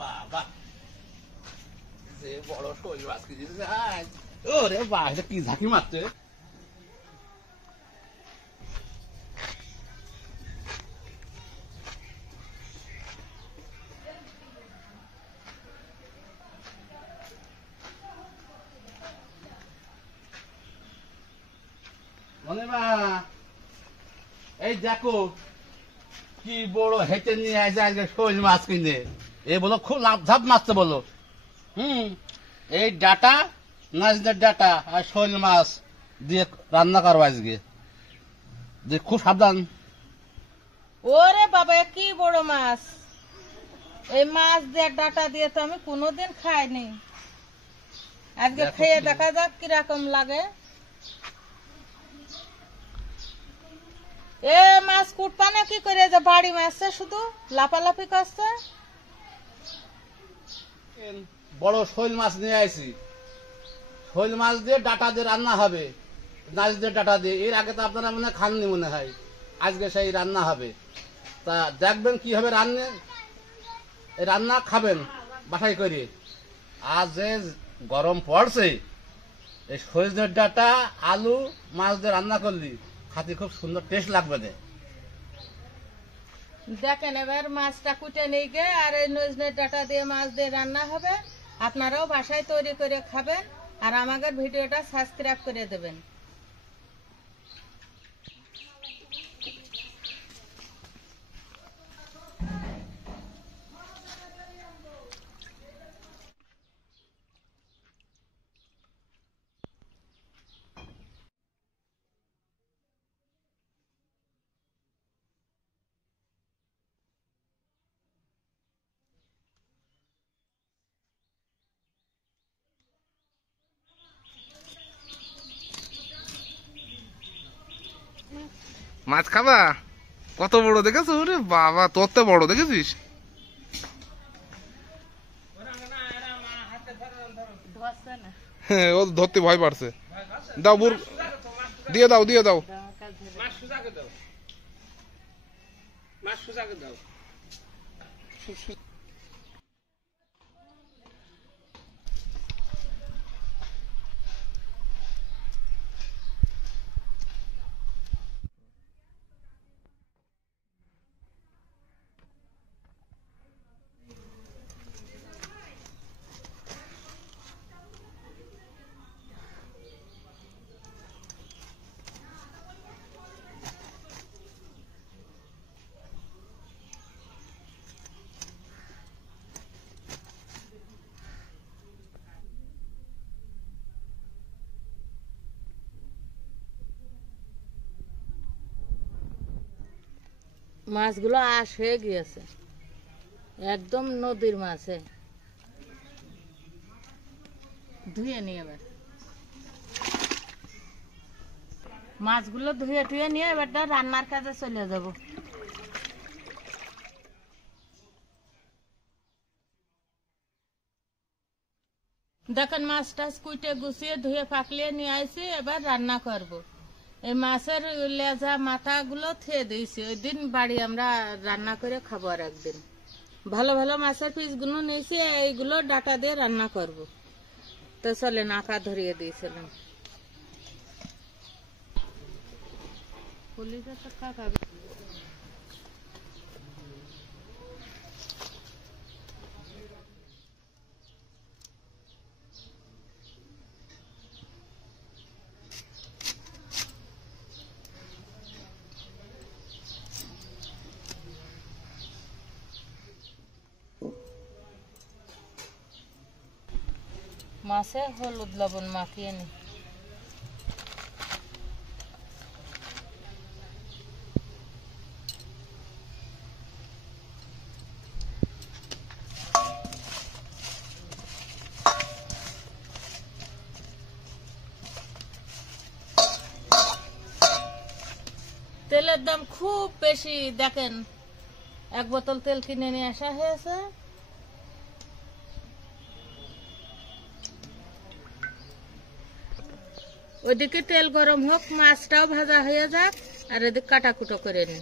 বাবা যে বড় শৈল মাছ কি দিয়েছে আজ। ওরে বাবা এটা কি ঝাঁকি মারছে। মনে বা এই দেখো কি বড় হেঁটে নিয়ে আসে আজকে শৈল মাছ কিনে। এ বলো খুব লাভ ঝাপ মারছে বলো। এই ডাটা নাচদের ডাটা আর শৈল মাছ দিয়ে রান্না করবো আজকে। যে খুব সাবধান। ওরে বাবা কি বড় মাছ, এই মাছ দিয়ে ডাটা দিয়ে তো আমি কোনোদিন খাইনি, আজকে খেয়ে দেখা যাক কিরকম লাগে। এ মাছ কুটপানে কি করে যে বাড়ি মারছে, শুধু লাফালাফি করছে। বড় শৈল মাছ নিয়ে আসি, শৈল মাছ দিয়ে ডাটা দিয়ে রান্না হবে, নাচ দিয়ে ডাটা দিয়ে। এর আগে তো আপনারা মনে হয় খাননি মনে হয়, আজকে সেই রান্না হবে। তা দেখবেন কি হবে রান্না, এই রান্না খাবেন বাসায় করে। আর যে গরম পড়ছে এই সজনের ডাটা আলু মাছ দিয়ে রান্না করলি খাতে খুব সুন্দর টেস্ট লাগবে। দেখেন এবার মাছটা কুটে নিয়ে গে, আর এই নজনের ডাটা দিয়ে মাছ দিয়ে রান্না হবে। আপনারাও বাসায় তৈরি করে খাবেন, আর আমাদের ভিডিওটা সাবস্ক্রাইব করে দেবেন। মাছ খাবা? কত বড় দেখেছো? ওরে বাবা তোর তো বড় দেখেছিস। হ্যাঁ ও ধরতে ভয় পাচ্ছে। দাও বুর দিয়ে দাও, দিয়ে দাও। মাছগুলো আশ হয়ে গিয়েছে, একদম নদীর মাছ। ধুয়ে নিয়ে এবার মাছগুলো ধুয়ে টুয়ে নিয়ে এবারটা রান্নার কাজে চলে যাব। দেখেন মাছ টাছ কুইটে গুছিয়ে ধুয়ে ফাঁকলিয়ে নিয়ে আসি, এবার রান্না করব। এই মাছের লেজা মাথাগুলো থেয়ে দিয়েছি, ওই দিন বাড়ি আমরা রান্না করে খাবো। আর একদিন ভালো ভালো মাছের পিসগুলো নিয়েছি, এইগুলো ডাটা দিয়ে রান্না করব। তো চলেন আঁকা ধরিয়ে দিয়েছিলাম। মাছে হলুদ লবণ মাখিয়ে নি। তেলের দাম খুব বেশি, দেখেন 1 বোতল তেল কিনে নিয়ে আসা হয়েছে। ওইদিকে তেল গরম হোক, মাছটাও ভাজা হয়ে যাক, আর এদিকে কাটাকুটো করে নি।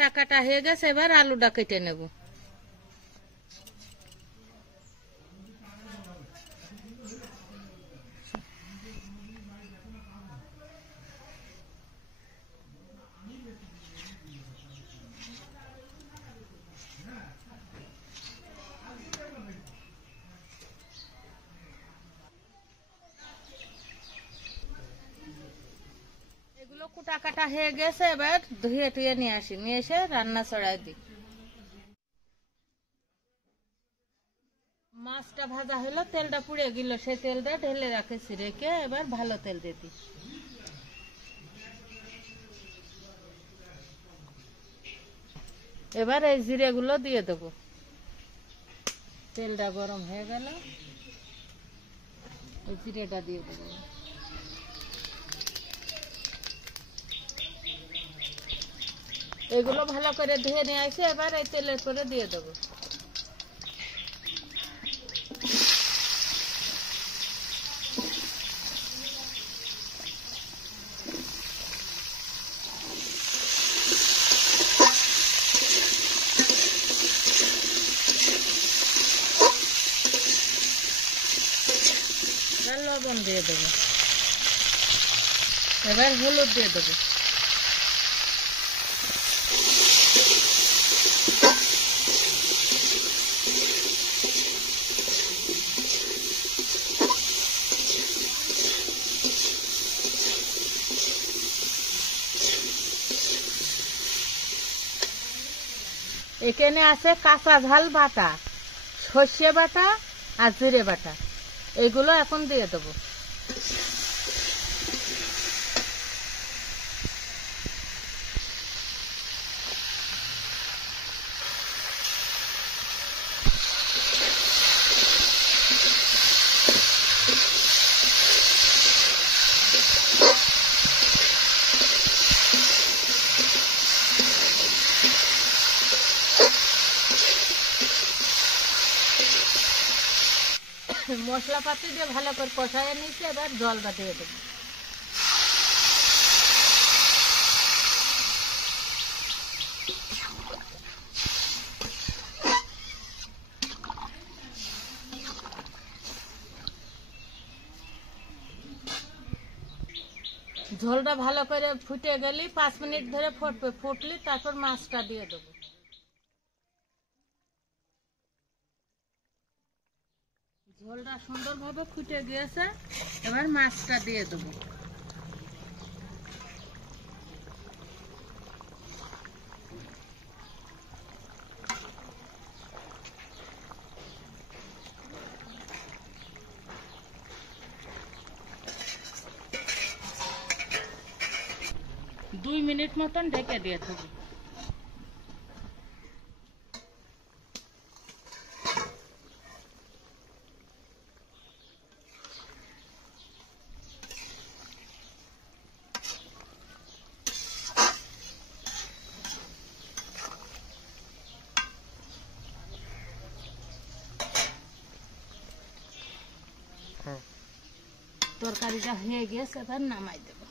কাটা কাটা হয়ে গেছে, এবার আলুটা কেটে নেব। এগুলো কুটা কাটা হয়ে গেছে, এবার ধুয়ে টুয়ে নিয়ে আসি, নিয়ে এসে রান্না চড়াই দিই। মাছটা ভাজা হলো, তেলটা পুড়ে গেল, সেই তেলটা ঢেলে রাখেছি, রেখে এবার ভালো তেল দিয়ে দিই। এবার এই জিরে গুলো দিয়ে দেবো। তেলটা গরম হয়ে গেল, এই জিরেটা দিয়ে দেবো। এগুলো ভালো করে ধুয়ে নিয়ে আসি, এবার এই তেলের করে দিয়ে দেবো। এবার লবণ দিয়ে দেবো, এবার হলুদ দিয়ে দেবো। এখানে আছে কাঁচা ঝাল বাটা, সর্ষে বাটা আর জিরে বাটা, এগুলো এখন দিয়ে দেবো। মশলাপাতি দিয়ে ভালো করে কষায় নিয়েছি, এবার জলটা দিয়ে দেবো। ঝোলটা ভালো করে ফুটে গেলে 5 মিনিট ধরে ফুটবে, ফুটলি তারপর মাছটা দিয়ে দেবো। ঝোলটা সুন্দরভাবে ফুটে গিয়েছে, এবার মাছটা দিয়ে দেবো। দুই মিনিট মতন ঢেকে দিয়ে দেবো। তরকারিটা হয়ে গেছে, এবার নামাই দেবো।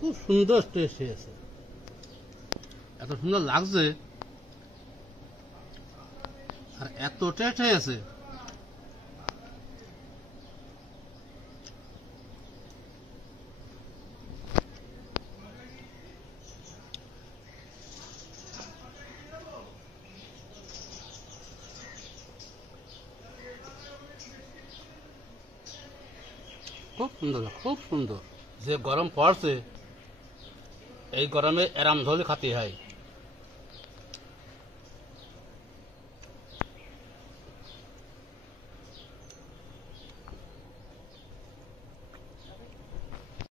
খুব সুন্দর টেস্ট হয়েছে, এত সুন্দর লাগছে আর এত টেস্ট হয়েছে। খুব সুন্দর, খুব সুন্দর। যে গরম পড়ছে এই গরমে এরাম ঝোল খাতে হয়।